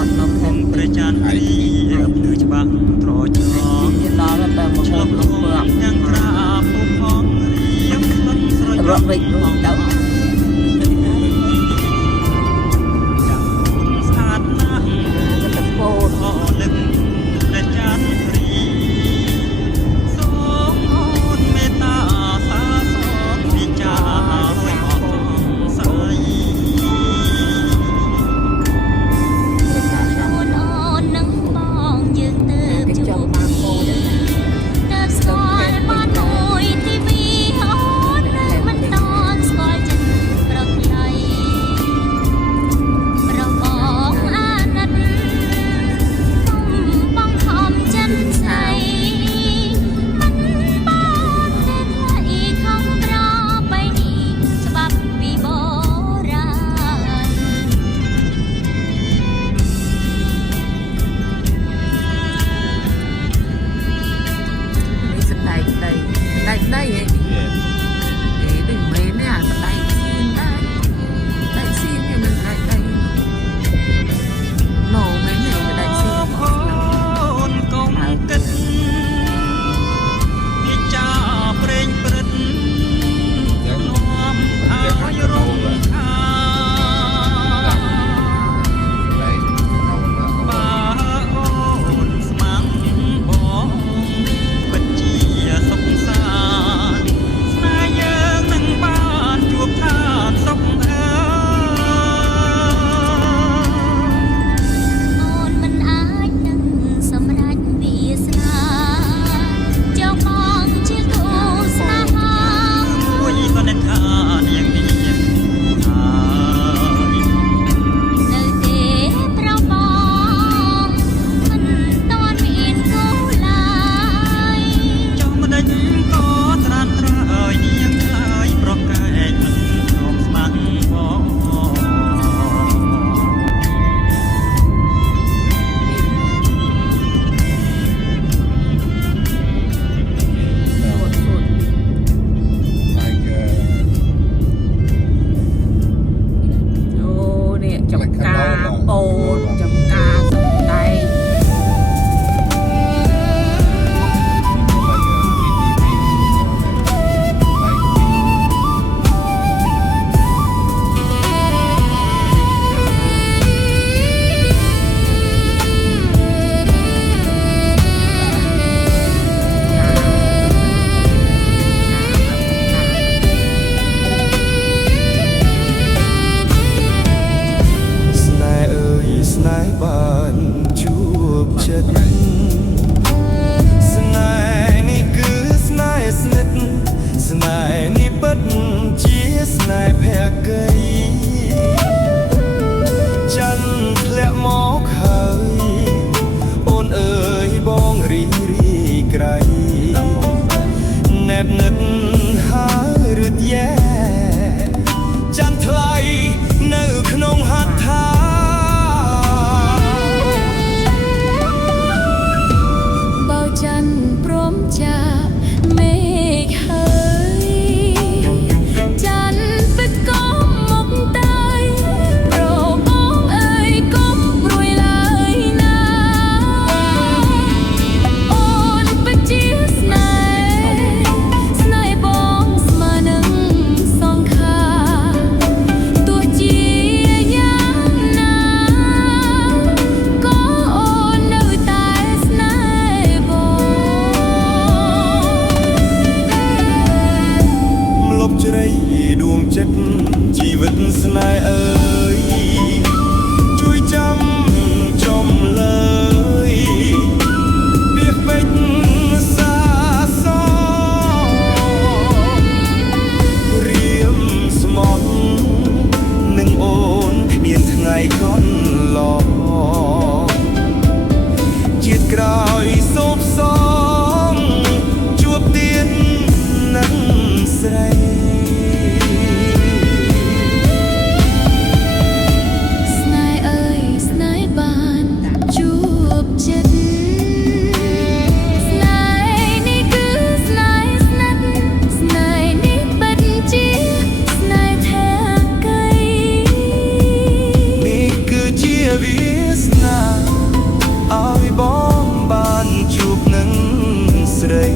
ព្រះច័ន្ទព្រាបលើច្បាក់ត្រចងដល់តែមកឈប់លំពើយ៉ាងក្រាភពផងរៀងក្លិនស្រយរត់វិញនោះទៅយ៉ាងស្អាតណាស់ទៅពោតអលឹកព្រះច័ន្ទព្រាសូមអូនមេត្តាសាសនវិចារអត់ស្អី ស្រី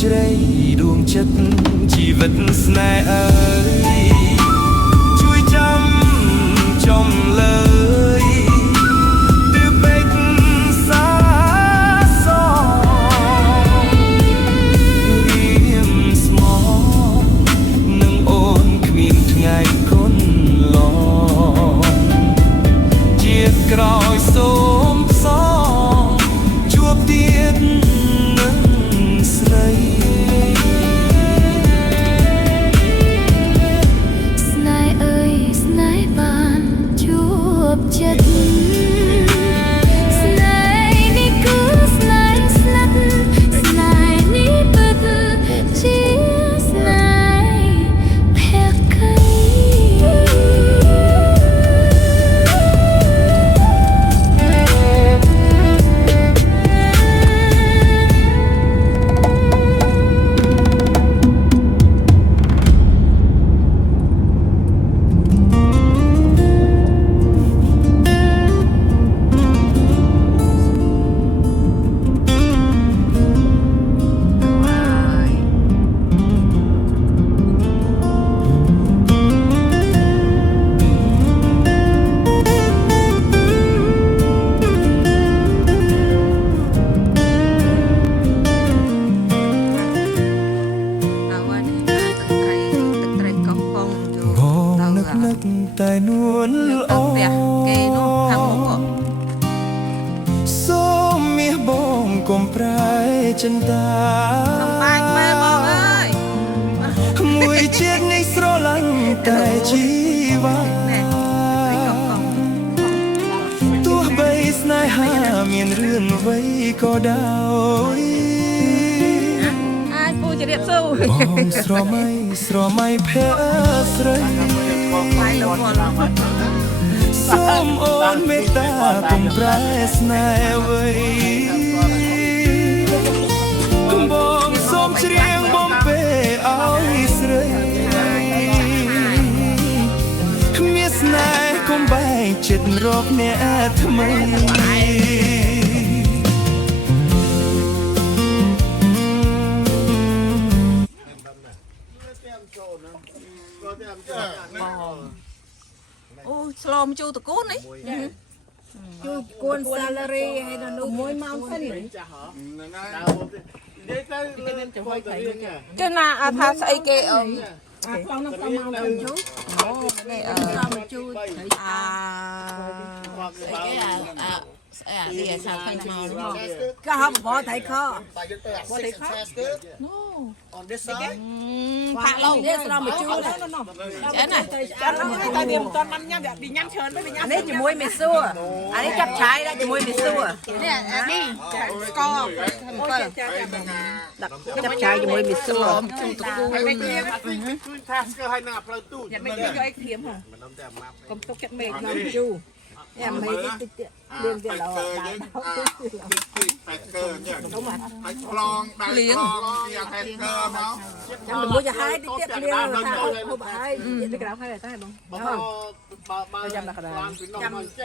ជ្រៃដួងចិត្តជីវិតស្នេហ៍អើយជួយចាំចំលើយទើបពេកសាសរៀមស្មោនឹងអូនគ្មានថ្ងៃគុណឡងជាតិក្រោយសូមសងជួបទៀតនឹងស្រីចិត្តស្នេហ៍នេះគឺស្នេហ៍ស្និទ្ធស្នេហ៍នេះពិតជាស្នេហ៍ភក្តីតែនួនល្អគេនោះខាងមុខសូមមាសបងកុំប្រែចិន្តាសំបាញ់មើលបងអើយមួយជាតិនេះស្រឡាញ់តែជីវិតទោះបីស្នេហាមានរឿងអ្វីក៏ដោយអាចពូជរៀបសួរបងស្រមៃភ័ក្រស្រីសូមអូនមេត្តាកុំប្រែស្នេហ៍អ្វីបងសូមច្រៀងបំពេឲ្យស្រីមានស្នេហ៍កុំបែកចិត្តរកអ្នកថ្មីអូស្លមជូតកូននេះជូកូន salary ហើយដល់នោះមួយម៉ោងសិនចាហ៎ហ្នឹងហើយទៅណាអាថាស្អីគេអើអាខ្លងនោះប្រមាណទៅជូអូនេះជូអាស្អីគេអានេះថាថៃមកក៏ហមបថៃខបថៃខ no on this side ផាក់ឡងនេះស្រមជូដែរណោះចាណាចាណាតែវាមិនតន់បានញ៉ាំវាញ៉ាំច្រើនទៅវាញ៉ាំនេះជាមួយមីសួរអានេះចាប់ឆាយដែរជាមួយមីសួរនេះនេះស្ករអូចាប់ឆាយជាមួយមីសួរជូតគូនេះគឺថាស្គាល់ឲ្យនៅផ្លូវទូចមិនយកឲ្យក្រៀមហ៎កុំទុកចិត្តមេឃដល់ជូem mấy cái liên tiền là Hãy plong đại plong kia hay cơ máu chẳng được mua cho hai tiết liên là sao không phải cái đó hay là sao không trăm là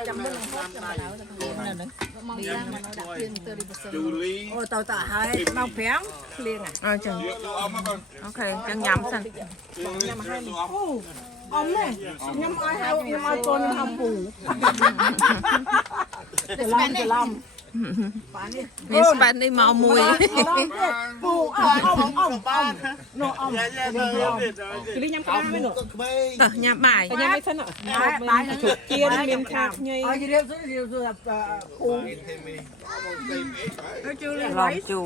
trăm bên ôi tao tạ hai mau phém liên à ok chân nhầm xanh ông này nhâm ai hay nhâm ai con ham bù làmนี่สเปนนี่มามุยปูông nó ông cái nhâm cá mới nổ nhâm bài nhâm mấy thân ạ bài là chuột chiên miên thạc nhây lòng chù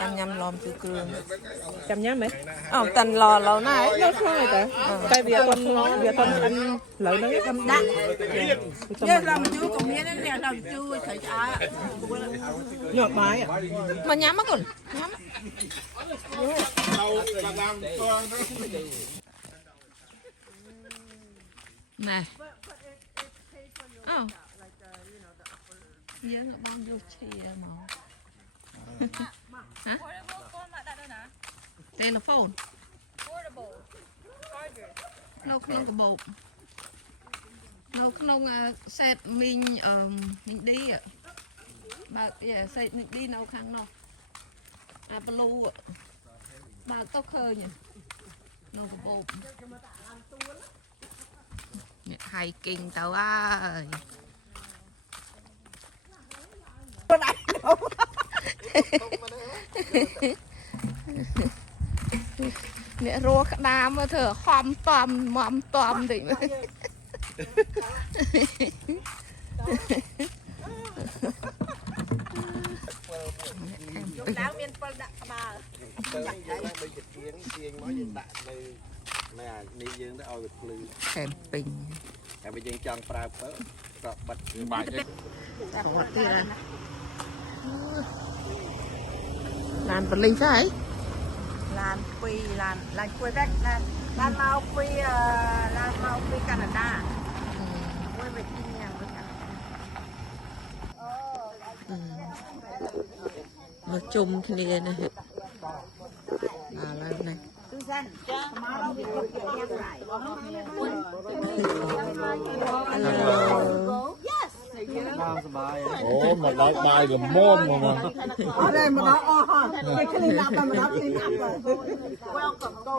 ចាំញ៉ាំឡំគឺគ្រឿង ចាំញ៉ាំហ៎ អត់តាន់ឡណាយ នៅក្នុងឯតាតែវាអត់អានលើហ្នឹង ចាំដាក់យើងឡំជូរក៏មានដែរឡំជូរត្រូវឆ្អើ យកបាយ មកញ៉ាំមកកូនញ៉ាំ เรากำลังตัว ណែអូយើងបងយកឈីមកហ៎ telephone នៅក្នុងកាបូបនៅក្នុងសេតមីងមីងឌីបើកសេតមីងឌីនៅខាងនោះអាប្លូបើកទៅឃើញនៅកាបូបអ្នកហៃគីងទៅហើយអ្នករស់ក្តាមមកធ្វើហំតំមតំតិចឡើងមានពលដាក់ក្បាល នេះយើងទៅឲ្យវាភ្លឺ ខេមពេញ តែបើយើងចង់ប្រើទៅក៏បិទ បាយ ឡានប៉លីសហើយ ឡានពីឡានគួយវ៉ាក់ឡានមកពីកាណាដាមួយវាទីញ៉ាំទៅកាណាដា មកជុំគ្នានេះឡើងនេះ Susan មកដល់វាយកញ៉ាំដែរ អូមកដល់បាយល្មមមក អត់ទេមកដល់អស់ហើយគេឃ្លីណាប់តែមកដល់ឃ្លីណាប់ Welcome go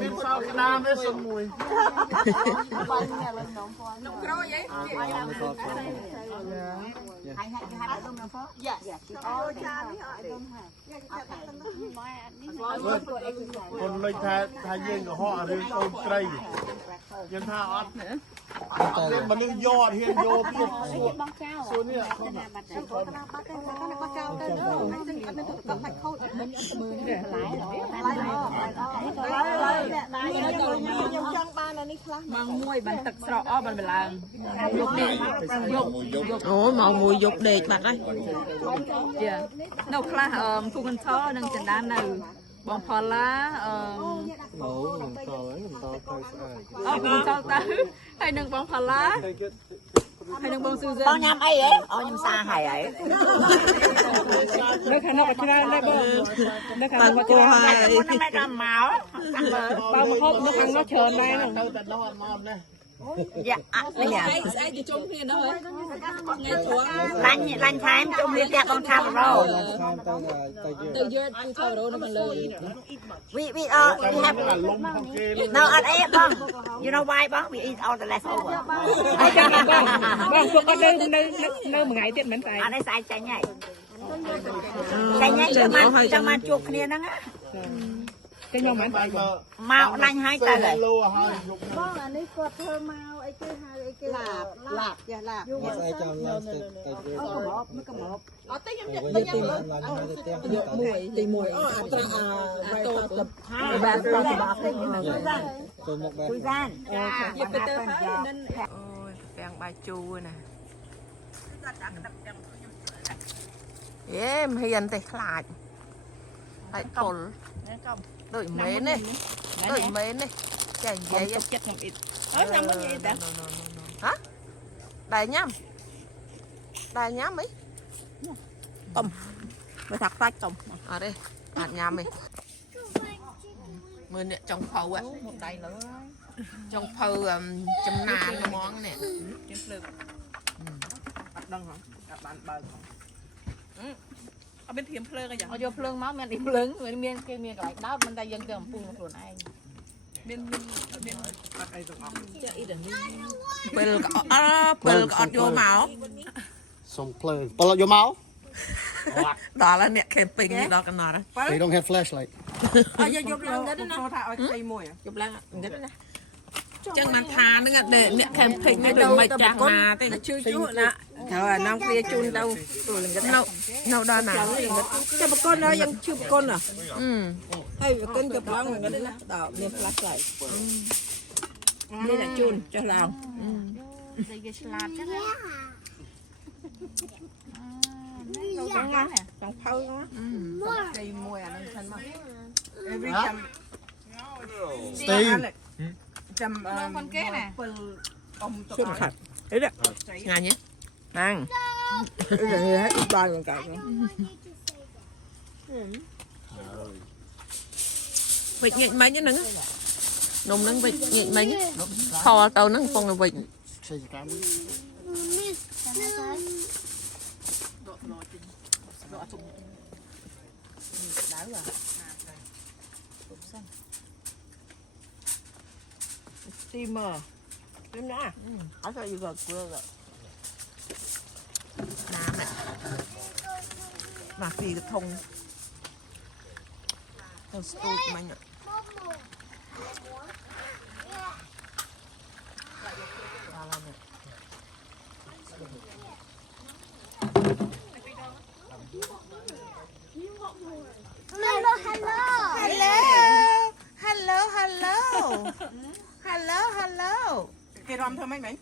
មានសោកក្តាមទេសុំមួយ នោះក្រោយអីហើយហើយគេហៅដល់នោះហ្វ Yes អូចានេះអត់ คนเลยថាយើងកុហករឿងកូនត្រីយើងថាអត់ទេមនុស្សយកអត់ហ៊ានយកទៀតសួននេះអត់ខុសណាស់ ម៉ោង1បានទឹកស្រកអស់បានបឡើងយកដេកយក អូមកមួយយកដេកបាត់ហើយ ចានៅខ្លះគូកន្ធនិងចន្តាននៅបងផល្លាអូគូកន្ធទៅហើយនឹងបងផល្លាហើយនឹងបងស៊ូហ្សានបងញ៉ាំអីហ៎អូខ្ញុំសាហើយហើយនៅខាងនោះអត់ច្រើនដែរបងនៅខាងនោះច្រើនហើយមិនដល់មកបើមកហូបនៅខាងនោះច្រើនដែរហ្នឹង ទៅតែនោះអត់មកនេះ យ៉ាអត់នេះស្អីទៅជុំគ្នានោះហើយថ្ងៃព្រោះឡាញ់ថែមជុំគ្នាផ្ទះបងថារោទៅយកគឺថារោនៅខាងលើ we have លំផងគេ no អត់អីបង you know why បង we eat all the leftover ហើយចាំបងពួកគាត់នៅមួយថ្ងៃទៀតមិនតែអត់ឯងស្អែកចាញ់ហើយចាញ់ហើយចាំមកជួបគ្នាហ្នឹងចាញ់មកមិនតែមកឡាញ់ហើយទៅហើយ លោហើយ បងអានេះគាត់ធ្វើមកអីគេហៅអីគេឡាបចាឡាប ស្អីចាំឡើងទៅ កំបោប អត់ទេខ្ញុំយកទៅយកមួយទីមួយអត់ត្រាវ៉ៃតទៅបាទទៅបាទេហ្នឹង ចូលមកបែប ស៊ូហ្សានយកទៅទៅហើយនឹង អូយពាំងបាយជូរណាយេមហ៊ានទេខ្លាចហើយកុលដូចមេនេះដូចមេនេះចានិយាយ ចិត្តខ្ញុំអ៊ីតអើញ៉ាំមិនអ៊ីត ហ៎ដែរញ៉ាំអី តុំមើលថាខ្លាច់តុំ អត់ទេអត់ញ៉ាំទេមើលអ្នកចុងភៅមកដៃលើចុងភៅចំណានហ្មងនេះ ជាភ្លើងអត់ដឹងហ៎អត់បានបើកហ៎អត់មានធៀមភ្លើងអីយ៉ាង យកភ្លើងមកមានអ៊ីភ្លើងមានគេមានកន្លែងដោតមិនតែយើងទៅអំពូលខ្លួនឯង មានអត់អីទាំងអស់ ចាអ៊ីដល់នេះ ពេលក៏អត់យកមក សុំភ្លើងពលយកមក ដល់ហើយអ្នក camping ដល់កណ្ដោះ They don't have flashlight អើយកឡើងទៅណាថាឲ្យខ្ចីមួយ ជប់ឡើងងឹតណា ហ ចឹងមិនថាហ្នឹងអ្នកខេមពេញនេះដូចមិនចាស់ណាទេជឿជក់ណាត្រូវអានាំគ្នាជូនទៅទូលងនៅដល់ណាចាំបកូនដល់យ៉ាងជឿបកូនហើយបកូនទៅប្លង់ហ្នឹងណាដល់មានផ្លាស់ហើយនេះតែជូនចុះឡើងតែគេឆ្លាតចឹងណាចង់ផៅទីមួយអានឹងសិនមក every time Steve ចាំคนគេណា អ៊ំទៅខាត់អីនេះឆ្ងាញ់ហ្នឹងហ្នឹងឲ្យបានមកកាត់វិចញិចមិញហ្នឹងនំហ្នឹងវិចញិចមិញខលទៅហ្នឹងកំពុងតែវិច steamer steam nữa I thought you got grilled up น้ำมาปีกระทงเอาสตูดมันอ่ะគេរំធ្វើម៉េចមិញ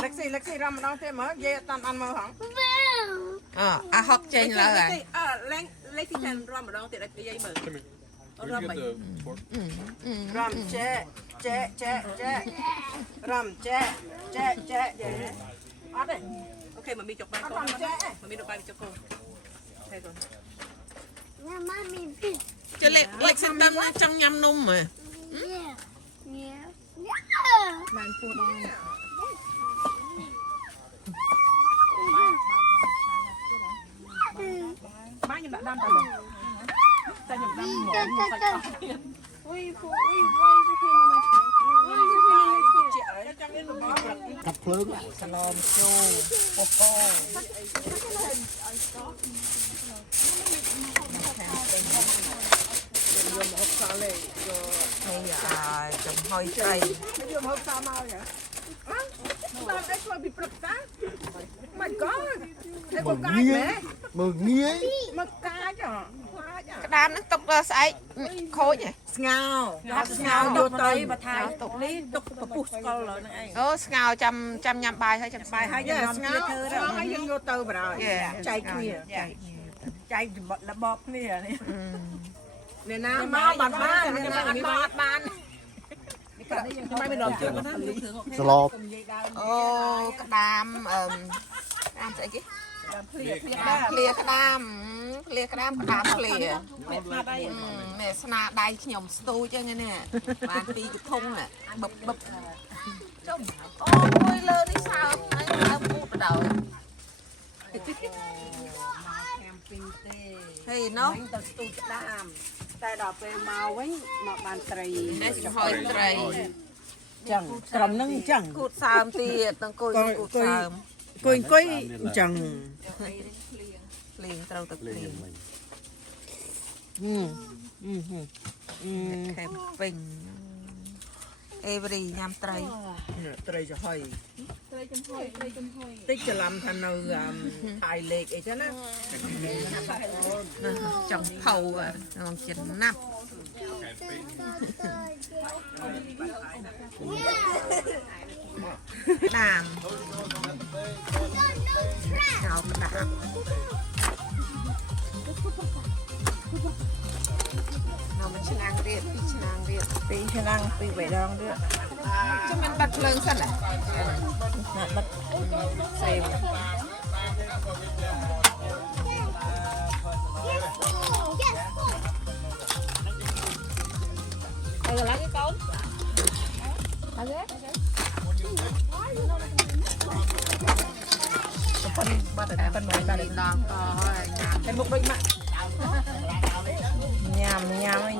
เล็กซี่រំម្ដងទេមើលយាយអត់តាន់បានមើលហងអាហុកចេញលើហើយលេខទី10រំម្ដងទៀតឲ្យយាយមើលរំមិញរំចែរំចែយាយអត់ទេអូខេមកមីចុកបាយកូនមកមីទៅបាយចុកកូនហេកូនញ៉ាំម៉ាមីពីចលេខសិនតាមចង់ញ៉ាំនំហ៎បានពូដល់បាយខ្ញុំដាក់ដាំទៅតែខ្ញុំដាំមកសាច់អស់ទៀតអុយពូអុយវាយទៅគេនៅមកអុយទៅគេនៅចាំមានរបស់កាត់ភ្លើងសឡមចូលអូយកមកសាលេយកចំហុយត្រីយកមកសាមកហ៎បានតែធ្វើពីព្រឹកតា My God តែបកាយមែនមើលងាយមកកាយក្តាមនឹងទុកដល់ស្អែកខូចហ៎ស្ងោយកទៅបើថាទុកនេះទុកពពុះស្កលហ្នឹងឯងអូស្ងោចាំញ៉ាំបាយហើយចាំបាយហើយយើងស្ងោហើយយើងយកទៅបរោចែកគ្នាចែករបបគ្នានេះអ្នកណាមកបាត់បានអ្នកណាអត់បានខ្ញុំមិនដល់ជើងណាស្លបអូក្តាមតាមស្អីគេភ្លាក្តាមភ្លាក្តាមភ្លាមេស្នាដៃខ្ញុំស្ទូចហ្នឹងណាបានពីកធុងបឹបចុំអូមួយលើនេះសើមហើយសើមពុះបដោយហេណូទៅស្ទូចក្តាមតែដល់ពេលមកវិញមកបានត្រីចំហុយត្រីចឹងក្រុមហ្នឹងចឹងគូតសើមទៀតទាំងគួយគូតសើមគួយចឹងភ្លៀងត្រូវទឹកភ្លៀងខេមពេញអេវរីញ៉ាំត្រីចំហុយតិចច្រឡំថានៅថៃលេខអីចឹងណាចង់ផៅក្នុងចិត្តណាប់ដាមចោលដាមនៅមួយឆ្នាំទៀត2ឆ្នាំទៀត2ឆ្នាំ2បេដងទៀតចាំមិនបាត់ភ្លើងសិនណាបាត់សេវអើឡាយកកូនអើប៉ុនបាត់ប៉ុនមកដល់ដងក៏ហើយតែមុខដូចម៉ាក់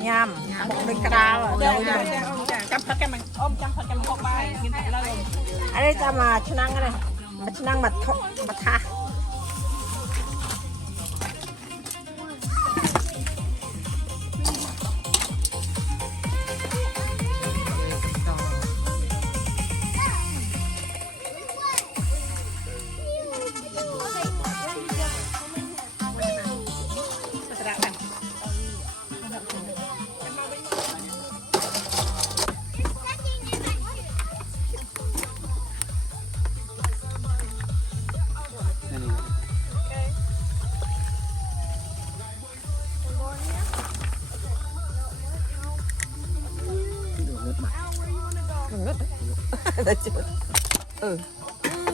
ញ៉ាំមុខដូចក្តាលចាំផឹកគេមិនអ៊ំចាំផឹកគេមកបាយមានតែលើអានេះចាំមកឆ្នាំងនេះមកឆ្នាំងមកថា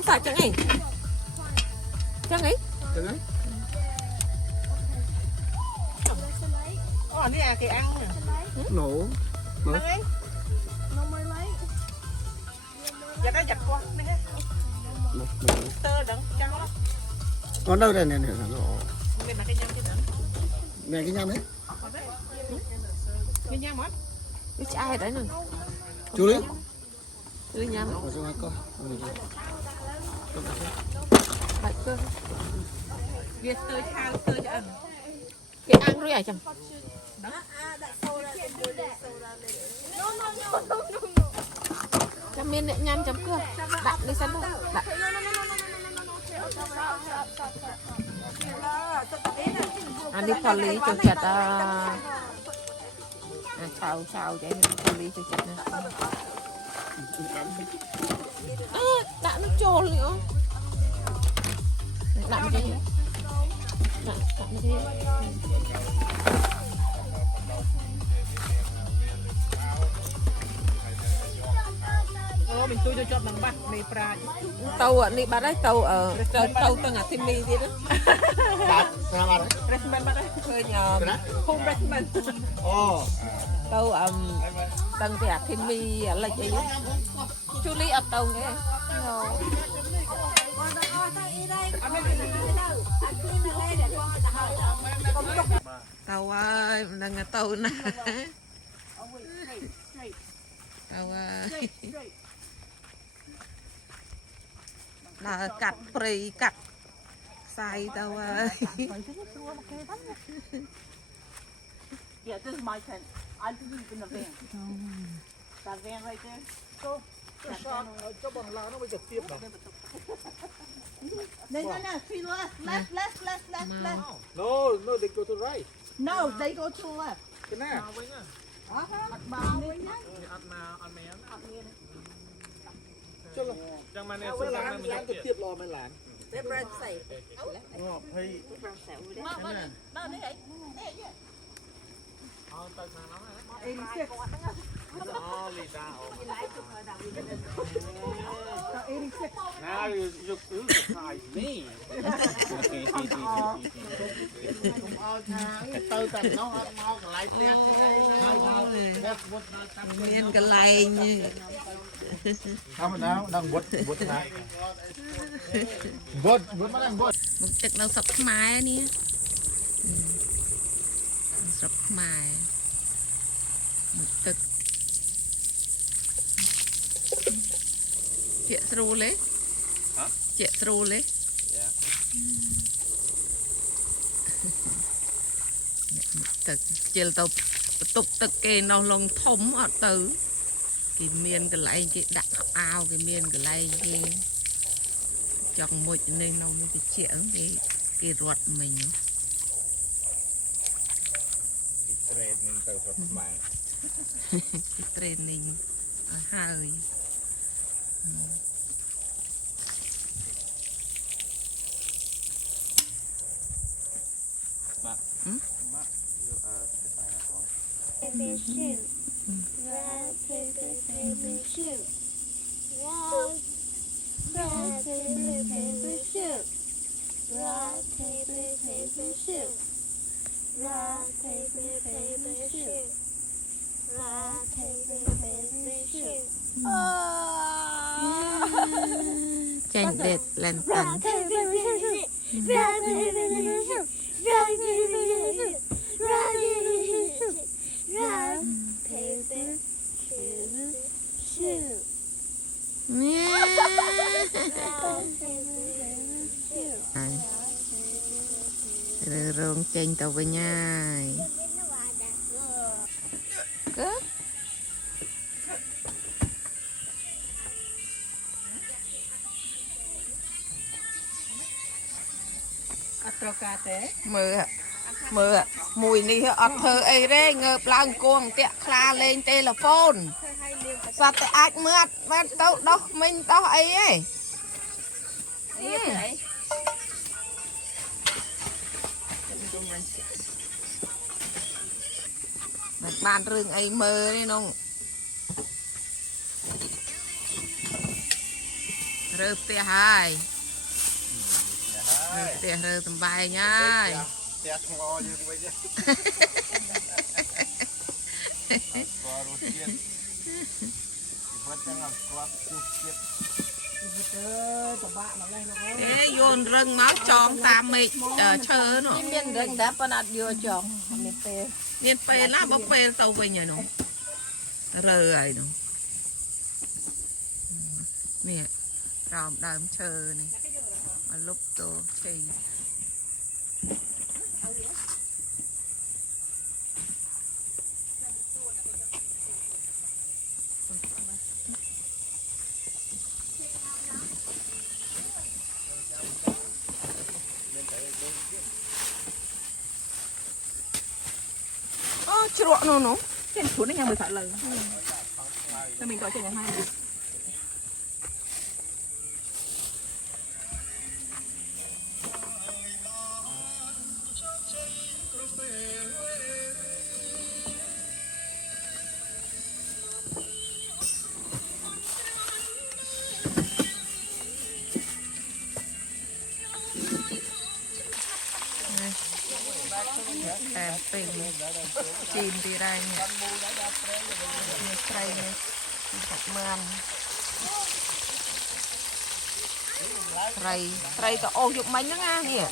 sao chẳng ấy chẳng ấy đi à kì ăn nổ ăn ấy nó mới lấy giờ nó giặt qua tơ đừng trắng lắm còn đâu đây này nó mình là cái nhang chứ mẹ cái nhang đấy cái nhang mất cái chai đấy nè chú đi cái nhang ở trong hai con bạch cơ việc tơ chao tơ cho ăn cái ăn rồi à chồng chăm miên nhâm chấm cơm đặt đi sân thôi đặt anh đi phò lý cho chặt chào chào cho em phò lý cho chặt nè đã nó trồn nữa đặt cái gì đặt cái gì mình tôi cho chọn bằng bát mì pra tàu ở đây bắt đấy tàu ở tàu tầng ở Thim Mi đi đó bạn sao bạn đấy recommend bát đấy hơi nhờ không recommend tàu tầng thì ở Thim Mi ở lệch ấy chú lý ở tàu cái tàu ơi đang ở tàu nè tàu ơi là cắt prey cắt xay tàu ơi Yeah, this is my tent. I'll sleep in the van. That van right there. Go. cho bằng lá nó mới trực tiếp đâu. No, left. No, they go to right. No, they go to left. Cái này. Chalo. Jangan mana yang trực tiếp lo mấy lán. Nó hay. Now you surprise me. Từ từ nó mau lại nè. miên cái lầy như Không nào, đang bút này. Bút mà đang bút. một chực đâu sập mái nè sập mái một chực chị sưu lấy chị sưu lấy một chực chiều tàu tục tực kê nó lông thống ở từ cái miên cái lấy cái đặt ao cái miên cái lấy cái chọn một nên nó một cái chuyện cái ruột mình cái training hơi paper, shoot. Rock, paper, shoot. Rock, paper, shoot. Rock, paper, shoot. Rock, paper, shoot. Rock, paper, shoot. chanh đẹp lên tận Rock, paper, shoot. Rock, paper, shoot. Rock, paper, shoot. Rock, paper, shoot. Rock, paper, shoot, shoot. rồi rong chanh tàu với nhai cứ mưa mùi ní ọt thơ ấy đấy ngợp lang cuồng tiệ kha lên telephone sao tại ách mướt bắt tao đó mình tao ấy ấy bạn rừng ấy mơ đấy nông rơ tia hai tia rơ tầm bài nhá ផ្ទះថ្ងយើងវិញស្គាល់រសជាតិជីវិតចឹងអត់ស្គាល់ជួបជាតិយោនរឹងមកចងតាមមេឃឈើនោះ មានរឹងដែរប៉ុន្តែអត់យកចងមានពេល មានពេលណាបើពេលទៅវិញហើយនោះរើហើយនោះនេះក្រោមដើមឈើនេះមកលុបទៅជ័យ ជ្រក់នោះនោះចេញខ្លួននេះញ៉ាំមួយផាក់លើតែmình gọiចេញយ៉ាងហើយតែពេលជីនទីដែរនេះមានត្រីនេះកាត់មើលត្រីក៏អូសយកមិញហ្នឹងណានេះ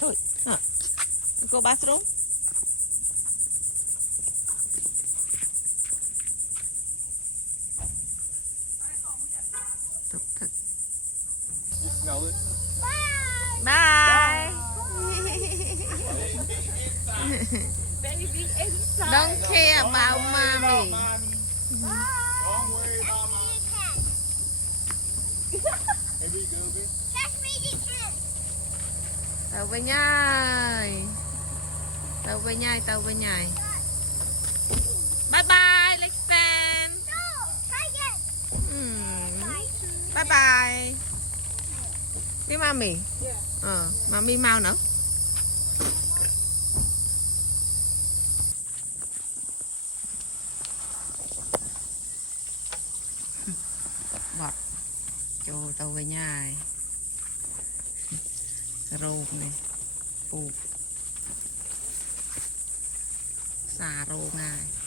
Thôi, go bathroom. Bye. Don't care about mommy. Tàu về nhai. Tàu về nhai, tàu về nhai. Bye bye, Lexan. Bye bye. Đi mommy. Mommy mau nữa. Bọt. Cho tàu về nhai. Rô này phụ xà rô ngay